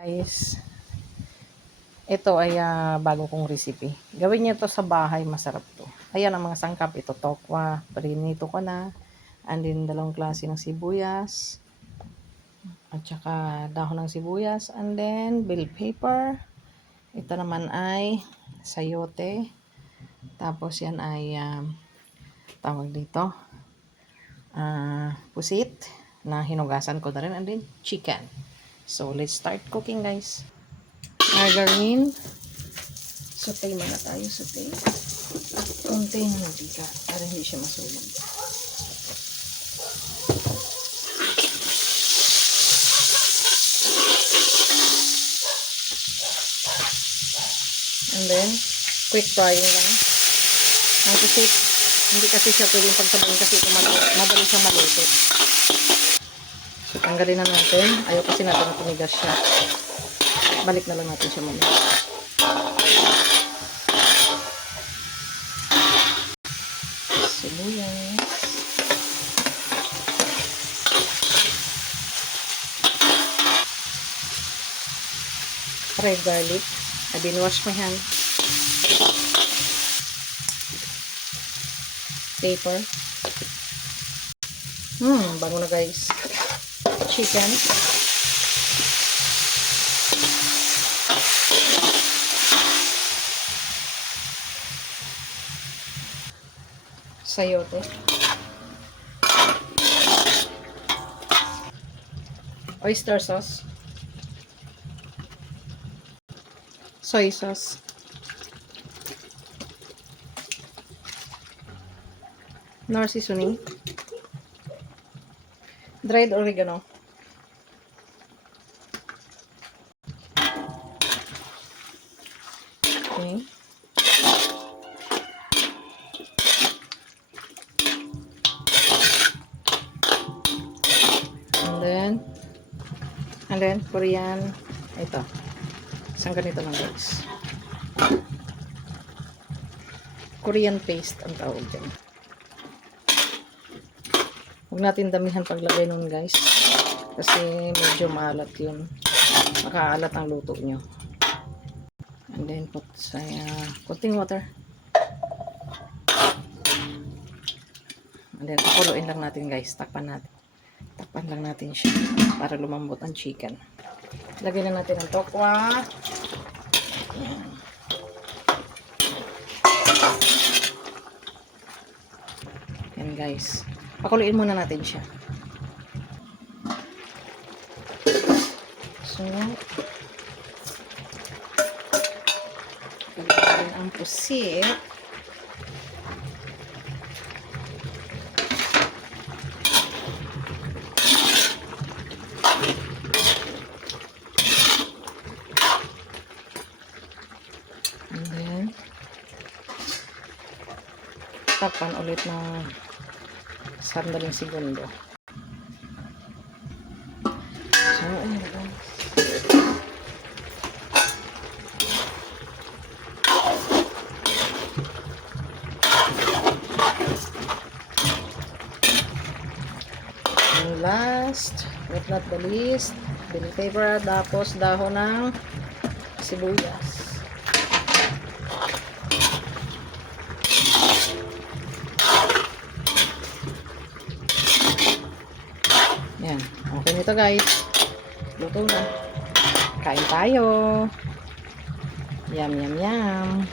Guys, ito ay bago kong recipe. Gawin niyo to sa bahay, masarap to. Ayan ang mga sangkap. Ito tokwa, prinito ko na. And then dalawang klase ng sibuyas. At saka dahon ng sibuyas. And then bell pepper. Ito naman ay sayote. Tapos yan ay tawag dito pusit na hinugasan ko na rin. And then chicken. So let's start cooking, guys. Margarine. Saute muna tayo, saute. Konting mantika para hindi siya masunog. And then, quick frying lang. Ang pusit, hindi kasi siya pwedeng pagsabayin kasi ito madali siyang maluto. So, tanggalin na natin. Ayaw kasi natin na tumigas siya. Balik na lang natin siya muna. Sibuyas. Red garlic. I've been wash my hand. Pepper. Bango na, guys. Chicken. Sayote. Oyster sauce. Soy sauce. Nor seasoning. Dried oregano. Okay. And then Korean, ito. Isang ganito lang, guys. Korean paste ang tawag dyan. Huwag natin damihan paglagay nun, guys. Kasi medyo maalat yun. Makaalat ang luto nyo. And then put sa konting water. And then pakuluin lang natin, guys. Takpan natin. Takpan lang natin siya para lumambot ang chicken. Lagyan na natin ang tokwa. Ayan. Ayan, guys. Pakuluin muna natin siya. So, lagyan ang pusit. And then, takpan ulit ng sandaling segundo. So, ayan, guys. And last, but not the least, bell pepper, tapos dahon ng sibuyas. Yan. Okay nito, guys. Luto na. Kain tayo. Yum, yum, yum.